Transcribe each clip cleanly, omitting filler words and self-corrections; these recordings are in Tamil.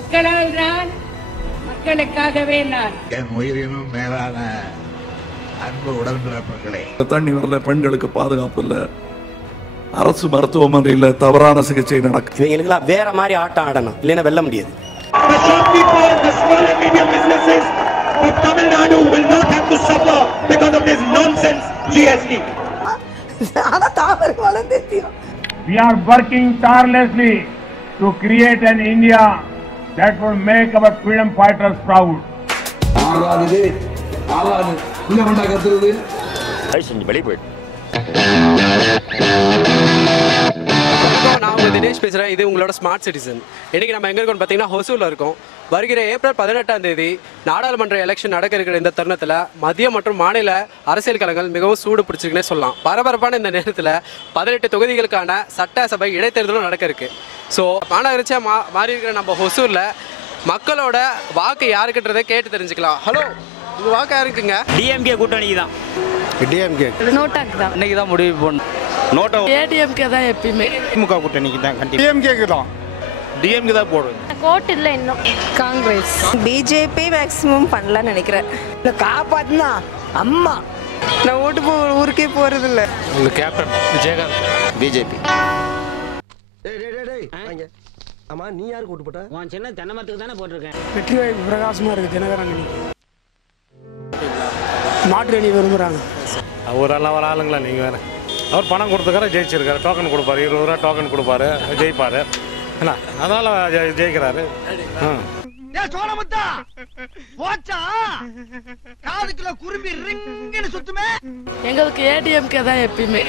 மக்களால் நான், மக்களுக்காகவே நான். என் உயிரினும் மேலான அன்பு உடன்பிறப்புகளே, தண்ணி வரல, பெண்களுக்கு பாதுகாப்பு இல்லை, அரசு மருத்துவமனையில் தவறான சிகிச்சை நடக்குது. இவங்களுக்குலாம் வேற மாதிரி ஆட்டம் ஆடணும், இல்லைன்னா வெல்ல முடியாது. We are working tirelessly to create an India that will make our freedom fighters proud. நான் உங்க தினேஷ் பேசுறேன். இது உங்களோட ஸ்மார்ட் சிட்டிசன். இன்னைக்கு நம்ம எங்க இருக்கோம்னு பார்த்தீங்கன்னா ஹொசூர்ல இருக்கோம். வருகிற ஏப்ரல் 18ஆம் தேதி நாடாளுமன்ற எலெக்ஷன் நடக்க இருக்கிற இந்த தருணத்தில் மத்திய மற்றும் மாநில அரசியல் களங்கள் மிகவும் சூடு பிடிச்சிருக்குன்னே சொல்லலாம். பரபரப்பான இந்த நேரத்தில் 18 தொகுதிகளுக்கான சட்டசபை இடைத்தேர்தலும் நடக்க இருக்கு. ஸோ மாநகராட்சியாக மாறி இருக்கிற நம்ம ஹொசூரில் மக்களோட வாக்கு யாருக்குன்றதை கேட்டு தெரிஞ்சுக்கலாம். ஹலோ, உங்க வாக்கு யாருக்குங்க? டிஎம்கே கூட்டணிக்கு தான். டிஎம்கே நோட்டாக்கு தான். இன்னைக்கு தான் முடிவு பண்ணணும். நோட்டா ஏடிஎம்கே தான் எப்பயுமே. திமுக கூட்டணிக்கு தான். டிஎம்கேக்கு தான். டிஎம்கே தான் போடுவேன். கோட் இல்லை இன்னும். காங்கிரஸ் பிஜேபி மேக்ஸிமம் பண்ணலாம்னு நினைக்கிறேன். காப்பாத்தினா அம்மா நான் ஓட்டு ஊருக்கே போறது இல்ல. உங்க கேப்டன் விஜயகாந்த். பிஜேபி. ஆமா, நீ யாருக்கு ஓட்டு போட்ட? உன் சின்ன தென்னை மரத்துக்கு தானே போட்டிருக்கேன். வெற்றி வாய்ப்பு பிரகாசமா இருக்கு. தினகரன் மாற்று அணி விரும்புறாங்க. ஒரு ஆளுங்களா நீங்க வேற. அவர் பணம் கொடுத்துக்கார ஜெயிச்சிருக்காரு. டோக்கன் கொடுப்பாரு, 20 ரூபா டோக்கன் கொடுப்பாரு, ஜெயிப்பாரு. என்ன அதனால ஜெயிக்கிறாரு. சோழமுத்தா போச்சா காதுக்குள்ள குரும்பி ரிங்குன்னு சுத்துமே. எங்களுக்கு ஏடிஎம்கே தான் எப்பயுமே.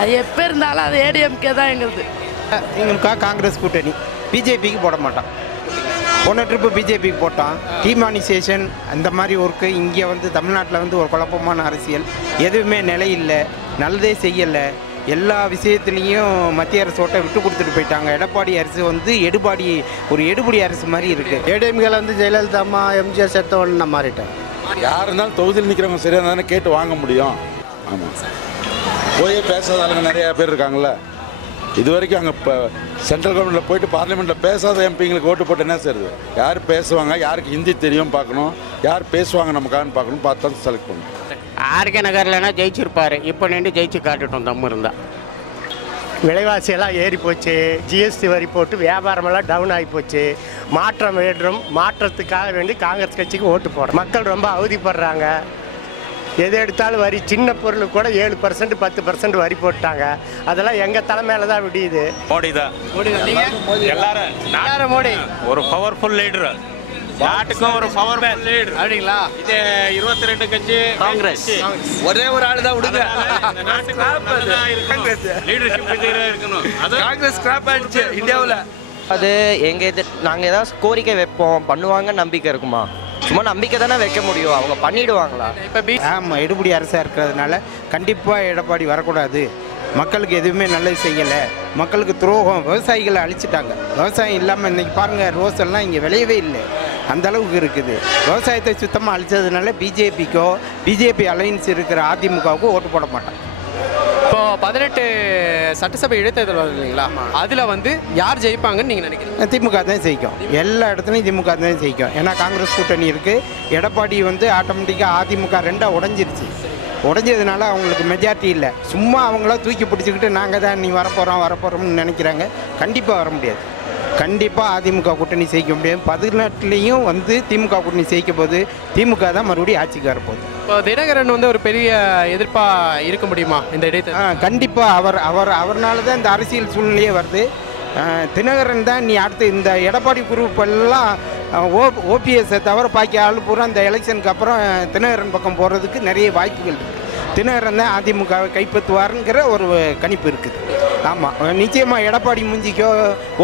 அது எப்ப இருந்தாலும் அது ஏடிஎம்கே தான் எங்களுக்கு. எங்களுக்கா காங்கிரஸ் கூட்டணி. பிஜேபிக்கு போட மாட்டான். போன ட்ரிப்பு பிஜேபிக்கு போட்டான். டிமானிசேஷன் அந்த மாதிரி ஒர்க்கு இங்கே வந்து தமிழ்நாட்டில் வந்து ஒரு குழப்பமான அரசியல். எதுவுமே நிலை இல்லை, நல்லதே செய்யலை. எல்லா விஷயத்துலேயும் மத்திய அரசோட்ட விட்டு கொடுத்துட்டு போயிட்டாங்க. எடப்பாடி அரசு வந்து எடுபடி அரசு மாதிரி இருக்குது. ஏடிஎம்கேல வந்து ஜெயலலிதா அம்மா, எம்ஜிஆர் செத்தவன் நான் மாறிட்டேன். யார் இருந்தாலும் தொகுதியில் நிற்கிறவங்க சரியாக தானே கேட்டு வாங்க முடியும். ஆமாம், போயே பேசாத ஆளுங்க நிறையா பேர் இருக்காங்களே. இது வரைக்கும் அங்கே இப்போ சென்ட்ரல் கவர்மெண்ட்டில் போயிட்டு பார்லிமெண்ட்டில் பேசாத எம்பிங்களுக்கு ஓட்டு போட்டு என்ன செய்யுது? யார் பேசுவாங்க, யாருக்கு ஹிந்தி தெரியும் பார்க்கணும், யார் பேசுவாங்க நமக்கான்னு பார்க்கணும், பார்த்து தான் செலக்ட் பண்ணணும். ஆர்கே நகர்லன்னா ஜெயிச்சிருப்பாரு. இப்போ நின்று ஜெயிச்சு காட்டுட்டோம் தம்மு இருந்தா. விலைவாசியெல்லாம் ஏறி போச்சு. ஜிஎஸ்டி வரி போட்டு வியாபாரமெல்லாம் டவுன் ஆகி போச்சு. மாற்றம் வேண்டும். மாற்றத்துக்காக வேண்டி காங்கிரஸ் கட்சிக்கு ஓட்டு போடுறோம். மக்கள் ரொம்ப அவதிப்படுறாங்க. எது எடுத்தாலும் வரி. சின்ன பொருளுக்கு கூட 7%, 10% வரி போட்டாங்க. அதெல்லாம் எங்கள் தலைமையில தான் விடியுது. மோடி தான். எல்லாரும் மோடி ஒரு பவர்ஃபுல் லீடர். நாட்டுக்கும் ஒரு பவர்ஃபுல் லீடர் அப்படிங்களா? இது 22 கட்சி காங்கிரஸ். ஒரே ஒரு ஆள் தான் விடுங்க. காங்கிரஸ் கிராப் ஆயிடுச்சு இந்தியாவில். அது நாங்கள் ஏதாவது கோரிக்கை வைப்போம், பண்ணுவாங்க நம்பிக்கை இருக்குமா? சும்மா நம்பிக்கை தானே வைக்க முடியும். அவங்க பண்ணிடுவாங்களா? ஆமாம், எடுபடி அரசாக இருக்கிறதுனால கண்டிப்பாக எடப்பாடி வரக்கூடாது. மக்களுக்கு எதுவுமே நல்லது செய்யலை. மக்களுக்கு துரோகம். விவசாயிகளை அழிச்சிட்டாங்க. விவசாயம் இல்லாமல் இன்றைக்கி பாருங்கள், ரோஸ் எல்லாம் இங்கே விளையவே இல்லை. அந்த அளவுக்கு இருக்குது. விவசாயத்தை சுத்தமாக அழிச்சதுனால பிஜேபிக்கோ, பிஜேபி அலையன்ஸ் இருக்கிற அதிமுகவுக்கோ ஓட்டு போட மாட்டாங்க. இப்போ 18 சட்டசபை இடைத்தேர்தல் வருது இல்லைங்களா? அதில் வந்து யார் ஜெயிப்பாங்கன்னு நீங்கள் நினைக்கிறீங்க? திமுக தான் ஜெயிக்கும். எல்லா இடத்துலையும் திமுக தான் ஜெயிக்கும். ஏன்னா காங்கிரஸ் கூட்டணி இருக்குது. எடப்பாடி வந்து ஆட்டோமேட்டிக்காக அதிமுக 2ஆக உடஞ்சிருச்சு. உடஞ்சதுனால அவங்களுக்கு மெஜாரிட்டி இல்லை. சும்மா அவங்கள தூக்கி பிடிச்சிக்கிட்டு நாங்கள் தான் நீ வரப்போகிறோம்னு நினைக்கிறாங்க. கண்டிப்பாக வர முடியாது. கண்டிப்பாக அதிமுக கூட்டணி ஜெயிக்க முடியாது. 18லையும் வந்து திமுக கூட்டணி ஜெயிக்க போது திமுக தான் மறுபடியும் ஆட்சிக்கு வரப்போகுது. இப்போ தினகரன் வந்து ஒரு பெரிய எதிர்ப்பாக இருக்க முடியுமா இந்த இடைத்தேர்தல்? கண்டிப்பாக அவர்னால தான் இந்த அரசியல் சூழ்நிலையே வருது. தினகரன் தான் நீ அடுத்து இந்த எடப்பாடி குரூப் எல்லாம் ஓபிஎஸ்ஸை தவிர பாக்கி ஆள் பூரா இந்த எலெக்ஷனுக்கு அப்புறம் தினகரன் பக்கம் போகிறதுக்கு நிறைய வாய்ப்புகள் இருக்குது. தினகரன் தான் அதிமுகவை கைப்பற்றுவாருங்கிற ஒரு கணிப்பு இருக்குது. ஆமாம், நிச்சயமாக எடப்பாடி மூஞ்சிக்கோ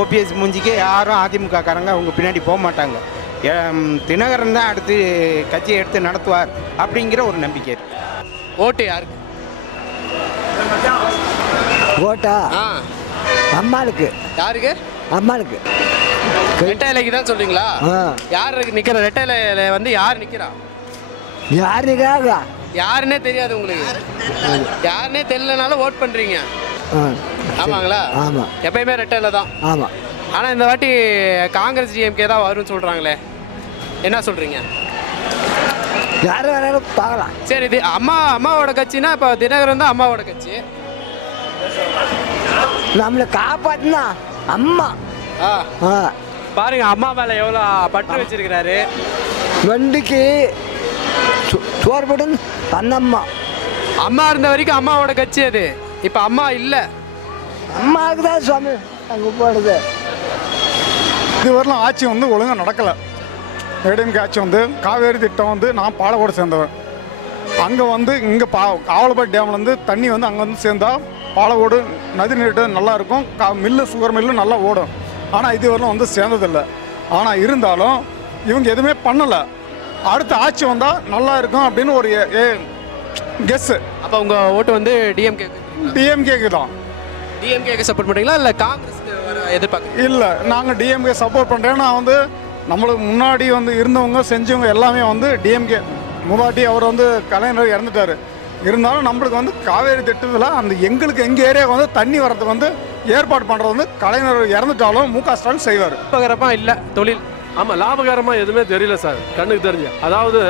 ஓபிஎஸ் மூஞ்சிக்கோ யாரும் அதிமுகக்காரங்க அவங்க பின்னாடி போக மாட்டாங்க. தினகரன் தான் அடுத்து கட்சியை எடுத்து நடத்துவார் அப்படிங்கிற ஒரு நம்பிக்கை இருக்குது. ஓட்டு யாருக்கு? ஓட்டா அம்மாளுக்கு. யாருக்கு? அம்மாளுக்கு. ரெட்டை இலைக்கு தான் சொல்றீங்களா? யார் நிக்கிற ரெட்டை இலையில வந்து யார் நிக்கிறா? யாருக்காக யாருன்னே தெரியாது உங்களுக்கு? யாருன்னே தெரியலனாலும் ஓட் பண்றீங்க. ஆமாங்களா? ஆமா. எப்பயுமே ரெட்டை இலை தான். ஆமா. ஆனால் இந்த வாட்டி காங்கிரஸ் டிஎம்கே தான் வரும்னு சொல்கிறாங்களே, என்ன சொல்கிறீங்க? யார் வேணாலும் பார்க்கலாம். சரி, இது அம்மாவோட கட்சினா இப்போ தினகரன் தான் அம்மாவோட கட்சி. நம்மளை காப்பாற்றினா அம்மா. பாருங்க அம்மா மேலே எவ்வளோ பற்று வச்சிருக்கிறாரு. வண்டிக்கு சோறு போட்டு அந்த அம்மா இருந்த வரைக்கும் அம்மாவோட கட்சி அது. இப்போ அம்மா இல்லை, அம்மாவுக்கு தான் சுவாமி அங்கே போடுது. இதுவரையிலும் ஆட்சி வந்து ஒழுங்காக நடக்கலை. ஏடிஎம்கே ஆட்சி வந்து காவேரி திட்டம் வந்து நான் பாலக்கோடு சேர்ந்தவன். அங்கே வந்து இங்கே ஆவலப்பாடி டேம்லேருந்து தண்ணி வந்து அங்கே வந்து சேர்ந்தால் பாலக்கோடு நதி நீட்டு நல்லா இருக்கும், மில்லு சுகர் மில்லு நல்லா ஓடும். ஆனால் இதுவரையிலும் வந்து சேர்ந்ததில்லை. ஆனால் இருந்தாலும் இவங்க எதுவுமே பண்ணலை. அடுத்த ஆட்சி வந்தால் நல்லா இருக்கும் அப்படின்னு ஒரு கெஸ்ஸு. அப்போ உங்கள் ஓட்டு வந்து டிஎம்கேக்கு தான். டிஎம்கேக்கு சப்போர்ட் பண்ணுறீங்களா இல்லை காங்கிரஸ் எதிர்பார்க்க? இல்லை, நாங்கள் டிஎம்கே சப்போர்ட் பண்ணுறேன். நான் வந்து நம்மளுக்கு முன்னாடி வந்து இருந்தவங்க செஞ்சவங்க எல்லாமே வந்து டிஎம்கே. முன்னாடி அவர் வந்து கலைஞர் இறந்துட்டார். இருந்தாலும் நம்மளுக்கு வந்து காவேரி திட்டத்தில் அந்த எங்களுக்கு எங்கள் ஏரியாவுக்கு வந்து தண்ணி வரதுக்கு வந்து ஏற்பாடு பண்ணுறது வந்து கலைஞர் இறந்துட்டாலும் முக ஸ்டாலின் செய்வார். லாபகரமாக இல்லை தொழில். ஆமாம், லாபகரமாக எதுவுமே தெரியல சார் கண்ணுக்கு தெரிஞ்ச. அதாவது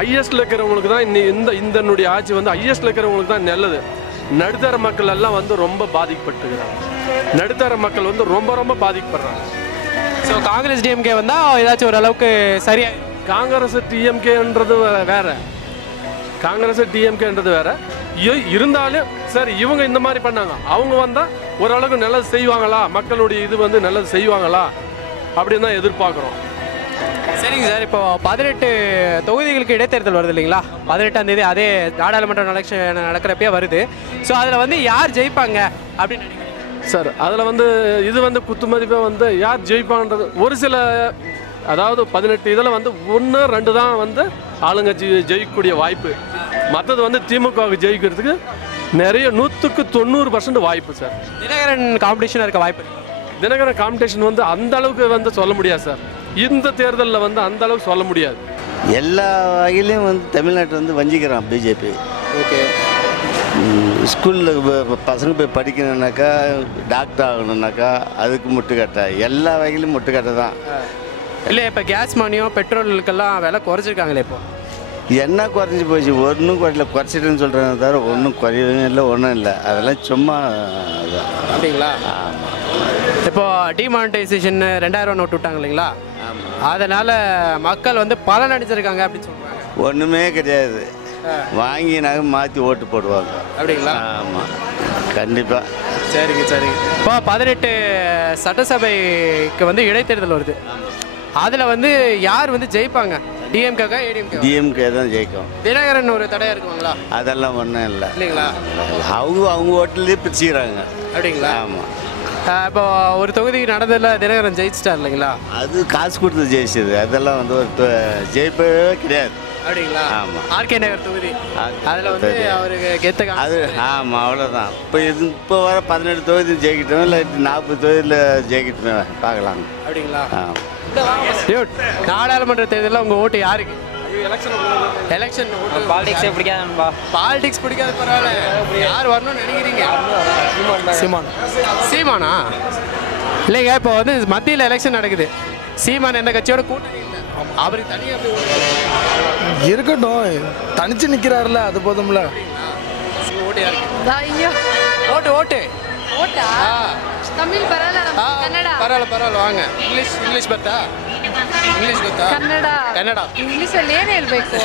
ஐஎஸ்டில் இருக்கிறவங்களுக்கு தான் இந்தனுடைய ஆட்சி வந்து ஐஎஸ்டில் இருக்கிறவங்களுக்கு தான் நல்லது. நடுத்தர மக்கள் எல்லாம் வந்து ரொம்ப பாதிக்கப்பட்டுக்கிறாங்க. நடுத்தர மக்கள் வந்து ரொம்ப ரொம்ப பாதிக்கப்படுறாங்க. ஸோ காங்கிரஸ் டிஎம்கே வந்தால் ஏதாச்சும் ஓரளவுக்கு சரியாக. காங்கிரஸ் டிஎம்கேன்றது வேற, காங்கிரஸ் டிஎம்கேன்றது வேற. இருந்தாலும் சரி, இவங்க இந்த மாதிரி பண்ணாங்க, அவங்க வந்தால் ஓரளவுக்கு நல்லது செய்வாங்களா, மக்களுடைய இது வந்து நல்லது செய்வாங்களா அப்படின்னு தான் எதிர்பார்க்குறோம். சரிங்க சார், இப்போ 18 தொகுதிகளுக்கு இடைத்தேர்தல் வருது இல்லைங்களா? 18ஆம் தேதி அதே நாடாளுமன்ற எலெக்ஷன் நடக்கிறப்பே வருது. ஸோ அதில் வந்து யார் ஜெயிப்பாங்க அப்படின்னு நினைக்கிறீங்க சார்? அதில் வந்து இது வந்து குத்துமதிப்பாக வந்து யார் ஜெயிப்பாங்கன்றது ஒரு சில, அதாவது 18 இதில் வந்து 1-2 தான் வந்து ஆளுங்கட்சி ஜெயிக்கக்கூடிய வாய்ப்பு. மற்றது வந்து திமுகவுக்கு ஜெயிக்கிறதுக்கு நிறைய 100% வாய்ப்பு சார். தினகரன் காம்படிஷனாக இருக்க வாய்ப்பு. தினகரன் காம்படிஷன் வந்து அந்த அளவுக்கு வந்து சொல்ல முடியாது சார். இந்த தேர்தலில் வந்து அந்த அளவுக்கு சொல்ல முடியாது. எல்லா வகையிலையும் வந்து தமிழ்நாட்டை வந்து வஞ்சிக்கிறான் பிஜேபி. ஓகே, ஸ்கூலில் பசங்க போய் படிக்கணுன்னாக்கா, டாக்டர் ஆகணுன்னாக்கா அதுக்கு முட்டுக்கட்டை, எல்லா வகையிலும் முட்டுக்கட்டை தான். இல்லை, இப்போ கேஸ் மானியம் பெட்ரோலுக்கெல்லாம் விலை குறைச்சிருக்காங்களே. இப்போ என்ன குறைஞ்சி போச்சு? ஒன்றும் குறையில, குறைச்சிட்டுன்னு சொல்கிறாங்க தவிர ஒன்றும் குறையவும் இல்லை, ஒன்றும் இல்லை. அதெல்லாம் சும்மா அப்படிங்களா? ஆமாம். இப்போ டிமானிட்டைசேஷன் 2000 நோட்டு விட்டாங்க இல்லைங்களா? அதனால் மக்கள் வந்து பலன் அடிச்சிருக்காங்க அப்படின்னு சொல்கிறாங்க. ஒன்றுமே கிடையாது, வாங்கினாக்க மாற்றி ஓட்டு போடுவாங்க. அப்படிங்களா? ஆமாம், கண்டிப்பாக. சரிங்க சரிங்க. இப்போ 18 சட்டசபைக்கு வந்து இடைத்தேர்தல் வருது. அதில் வந்து யார் வந்து ஜெயிப்பாங்க? டிஎம்கேக்கா ஏடிஎம்கே? டிஎம்கே தான் ஜெயிக்கும். தினகரன் ஒரு தடையாக இருக்குங்களா? அதெல்லாம் ஒன்றும் இல்லை இல்லைங்களா? அவங்க ஓட்டுலேயே பிரிச்சுக்கிறாங்க. அப்படிங்களா? ஆமாம். இப்போ ஒரு தொகுதி நடந்ததில் தினகரன் ஜெயிச்சிட்டார் இல்லைங்களா? அது காசு கொடுத்து ஜெயிச்சது, அதெல்லாம் வந்து ஒரு ஜெயிப்பவே கிடையாது. அப்படிங்களா? ஆமாம். ஆர்கே நகர் தொகுதி அதில் வந்து அவருக்கு கெத்த அது. ஆமாம், அவ்வளோதான். இப்போ வர 18 தொகுதி ஜெயிக்கிட்டோம், இல்லை 40 தொகுதியில் ஜெயிக்கிட்டோமே பார்க்கலாம். அப்படிங்களா? ஆமாம். நாடாளுமன்ற தேர்தலில் உங்கள் ஓட்டு யாருக்கு? எலெக்ஷன் பாலிடிக்ஸே பிடிக்காதுப்பா. பாலிடிக்ஸ் பிடிக்காது, பரவாயில்ல. யார் வரணும்னு நினைக்கிறீங்க? சீமானா? இல்லைங்க, இப்போ வந்து மத்தியில் எலெக்ஷன் நடக்குது. சீமான் எந்த கட்சியோட கூட்டணி இல்லை, அவருக்கு தனியாக இருக்கட்டும், தனிச்சு நிற்கிறாருல, அது போதும்ல. ஓட்டு யாருக்கு? ஓட்டு ஓட்டு ஓட்டா? தமிழ் பரவாயில்ல, கன்னடா பரவாயில்ல வாங்க. ಇಂಗ್ಲಿಷ್ ಬರ್ತಾ? ಇಂಗ್ಲಿಷ್ ಗೊತ್ತಾ? ಕನ್ನಡ ಇಂಗ್ಲಿಷ್ ಅಲ್ಲಿ ಏನು ಹೇಳ್ಬೇಕು?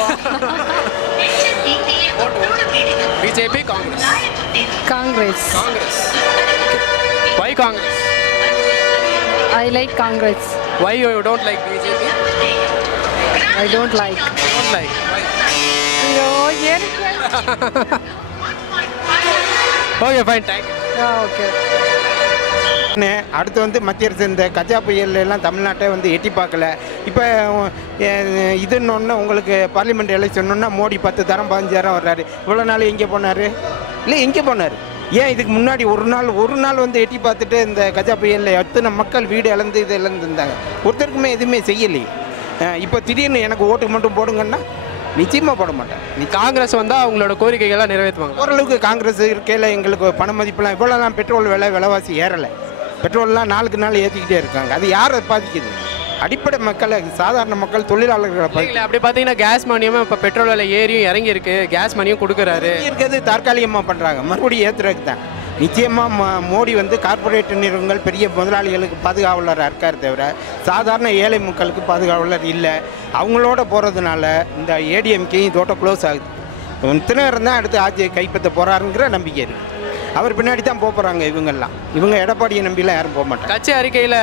BJP Congress? Congress. Why Congress? I like Congress. Why you don't like BJP? I don't like. ಅಯ್ಯೋ ಏನಕ್ಕೆ? Okay fine, thank you. Okay. அடுத்து வந்து மத்திய அரசு இந்த கஜா புயல் எல்லாம் நாட்டை வந்து எட்டி பார்க்கல. இப்போ இதுன்னு ஒன்று உங்களுக்கு பார்லிமெண்ட் எலெக்ஷன்னா மோடி 10 தரம் 15 தரம் வர்றாரு. இவ்வளோ நாள் எங்கே போனார்? இல்லை, எங்கே போனார்? ஏன் இதுக்கு முன்னாடி ஒரு நாள் வந்து எட்டி பார்த்துட்டு இந்த கஜா புயலில் எத்தனை மக்கள் வீடு இழந்து இது இழந்துருந்தாங்க, ஒருத்தருக்குமே எதுவுமே செய்யலையே. இப்போ திடீர்னு எனக்கு ஓட்டு மட்டும் போடுங்கன்னா நிச்சயமாக போட மாட்டேன். காங்கிரஸ் வந்தால் அவங்களோட கோரிக்கைகள்லாம் நிறைவேற்றுவாங்க. ஓரளவுக்கு காங்கிரஸ் இருக்கையில் எங்களுக்கு பண மதிப்பெல்லாம் இவ்வளோலாம் பெட்ரோல் விலைவாசி ஏறலை. பெட்ரோல்லாம் நாளுக்கு நாள் ஏற்றிக்கிட்டே இருக்காங்க. அது யாரை பாதிக்குது? அடிப்படை மக்களை, சாதாரண மக்கள், தொழிலாளர்களை பாதிக்குது. அப்படி பார்த்தீங்கன்னா கேஸ் மானியமும் இப்போ பெட்ரோல் விலை ஏறியும் இறங்கி இருக்கு, கேஸ் மானியம் கொடுக்குறாரு. இருக்கிறது தற்காலிகமாக பண்ணுறாங்க, மறுபடியும் ஏற்றுறதுக்கு தான். நிச்சயமாக மோடி வந்து கார்பரேட் நிறுவனங்கள் பெரிய முதலாளிகளுக்கு பாதுகாவலராக இருக்கார் தவிர சாதாரண ஏழை மக்களுக்கு பாதுகாவலர் இல்லை. அவங்களோட போகிறதுனால இந்த ஏடிஎம்கேயும் இதோட க்ளோஸ் ஆகுது. தினகரன் தான் அடுத்து ஆட்சியை கைப்பற்ற போகிறாருங்கிற நம்பிக்கை இருக்குது. அவர் பின்னாடி தான் போகிறாங்க இவங்கெல்லாம். இவங்க எடப்பாடியை நம்பிலாம் யாரும் போக மாட்டாங்க. கட்சி அறிக்கையில்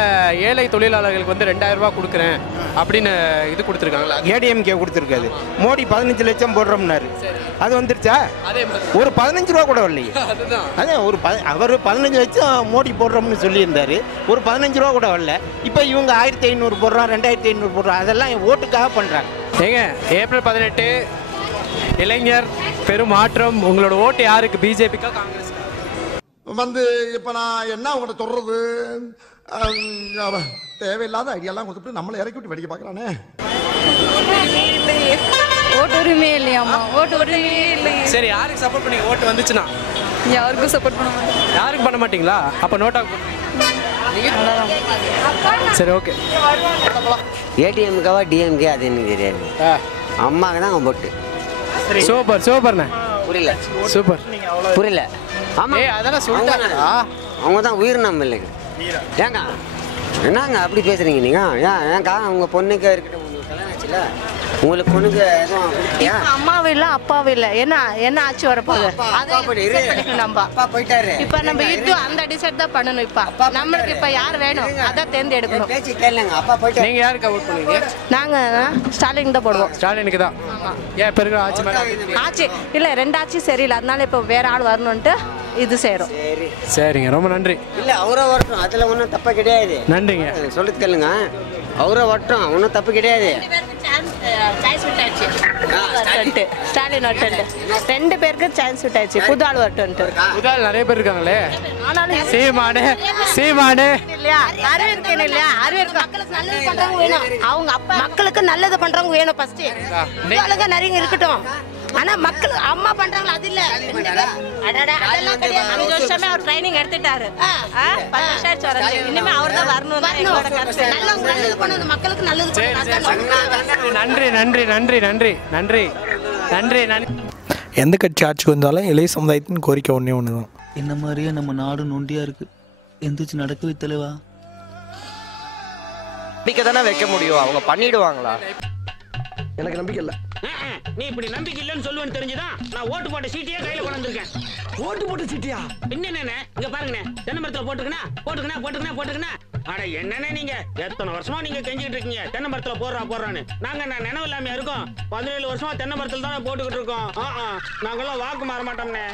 ஏழை தொழிலாளர்களுக்கு வந்து 2000 ரூபா கொடுக்குறேன் அப்படின்னு இது கொடுத்துருக்காங்களா? ஏடிஎம்கே கொடுத்துருக்காது. மோடி 15 லட்சம் போடுறோம்னாரு, அது வந்துருச்சா? ஒரு 15 ரூபா கூட வரலையே. அதே அவர் 15 லட்சம் மோடி போடுறோம்னு சொல்லியிருந்தாரு, ஒரு 15 ரூபா கூட வரல. இப்போ இவங்க 1500 போடுறோம், 2500 போடுறோம், அதெல்லாம் ஓட்டுக்காக பண்ணுறாங்க. ஏங்க ஏப்ரல் 18 இளைஞர் பெரும் மாற்றம், உங்களோட ஓட்டு யாருக்கு? பிஜேபிக்கா காங்கிரஸ்? வந்து இப்போ நான் என்ன உங்கள்கிட்ட சொல்றது, தேவையில்லாத ஐடியாலாம் கொடுத்துட்டு நம்மளை இறக்கி விட்டு வெடிக்க பார்க்குறானே. ஓட்டு உரிமையே இல்லையாம்மா, ஓட்டு உரிமையே இல்லை. சரி, யாருக்கு சப்போர்ட் பண்ணி ஓட்டு வந்துச்சுன்னா? யாருக்கும் சப்போர்ட் பண்ண மாட்டேன். யாருக்கு பண்ண மாட்டீங்களா? அப்போ நோட்டா சரி, ஓகே. ஏடிஎம்காவா டிஎம்கே அது எனக்கு தெரியாது. அம்மாவுக்கு தான் அவன் போட்டு. சூப்பர் சூப்பர்ண்ணே. புரியல. சூப்பர். புரியல. ஆமா, அதெல்லாம் சொல்லிட்டாங்க. அவங்க தான் உயிர் நம்ம இல்லைங்க. ஏங்க என்னங்க அப்படி பேசுறீங்க நீங்க? ஏன்க்கா உங்க பொண்ணுக்கு இருக்கட்டும், உங்களுக்கு கல்யாணம் ஆச்சுல, உங்களுக்கு பொண்ணுக்கு எதுவும் கொடுத்தியா? அம்மாவும் இல்லை அப்பாவும் இல்லை, என்ன ஆச்சு வரப்போகுது? நம்ம அப்பா போயிட்டாரு. இப்போ நம்ம இது அந்த டிசைட் தான் பண்ணணும். இப்போ நம்மளுக்கு இப்போ யார் வேணும் அதான் தேர்ந்தெடுக்கணும். பேச்சு கேளுங்க. அப்பா போயிட்டாரு. நீங்க யாருக்கு ஓட் பண்ணுவீங்க? நாங்கள் ஸ்டாலின் தான் போடுவோம். ஸ்டாலினுக்கு தான். ஏன் இப்போ இருக்கிற ஆட்சி மேலே ஆட்சி இல்லை, 2 ஆட்சி சரியில்லை, அதனால இப்போ வேற ஆள் வரணுன்ட்டு இது செய்கிறோம். சரிங்க, ரொம்ப நன்றி. இல்லை அவரே வரட்டும், அதில் ஒன்றும் தப்பு கிடையாது. நன்றிங்க. சொல்லிட்டு கேளுங்க, அவரே வரட்டும், ஒன்றும் தப்பு கிடையாது. ஸ்டாலின் வரட்டு 2 பேருக்கு சான்ஸ் விட்டாச்சு. புது ஆள் வரட்டு. புது ஆள் நிறைய பேர் இருக்காங்களே. சீமானு இல்லையா, அறிவிருக்கேன் இல்லையா, அறிவிருக்கு. மக்களுக்கு நல்லது பண்றவங்க வேணும். அவங்க அப்பா மக்களுக்கு நல்லது பண்றவங்க வேணும். ஃபர்ஸ்ட் ஆளுங்க நிறைய இருக்கட்டும். ஆனா மக்கள் அம்மா பண்றாங்களா அது இல்ல. அதெல்லாம் கிடையாது. 5 வருஷமே அவர் ட்ரைனிங் எடுத்துட்டாரு. 10 வருஷம் ஆச்சு வரது. இனிமே அவர் தான் வரணும். நல்லது பண்ணணும், மக்களுக்கு நல்லது பண்ணணும். நன்றி நன்றி நன்றி நன்றி நன்றி நன்றி நன்றி. எந்த கட்சி ஆட்சிக்கு வந்தாலும் இளைய சமுதாயத்தின் கோரிக்கை ஒன்றே ஒன்று தான். என்ன மாதிரியே நம்ம நாடு நொண்டியா இருக்கு, எந்திரிச்சு நடக்கவே தலைவா. நம்பிக்கை தானே வைக்க முடியும், அவங்க பண்ணிடுவாங்களா? எனக்கு நம்பிக்கை இல்லை. நீ இப்படி நம்பிக்கை இல்லைன்னு சொல்லுவேன்னு தெரிஞ்சுதான் நான் ஓட்டு போட்ட சீட்டையே கையில கொண்டு வந்திருக்கேன். ஓட்டு போட்ட சீட்டியா? என்னண்ணே இங்க பாருங்கண்ணே, தென்னை மரத்துல போட்டுக்கணா. அட என்னண்ணே நீங்க எத்தனை வருஷமா நீங்க கெஞ்சிட்டு இருக்கீங்க தென்னை மரத்துல போடுறான்னு. நாங்க நினைவு இல்லாம இருக்கோம். 17 வருஷமா தென்னை மரத்துல தானே போட்டுக்கிட்டு இருக்கோம். நாங்கெல்லாம் வாக்கு மாற மாட்டோம்னே.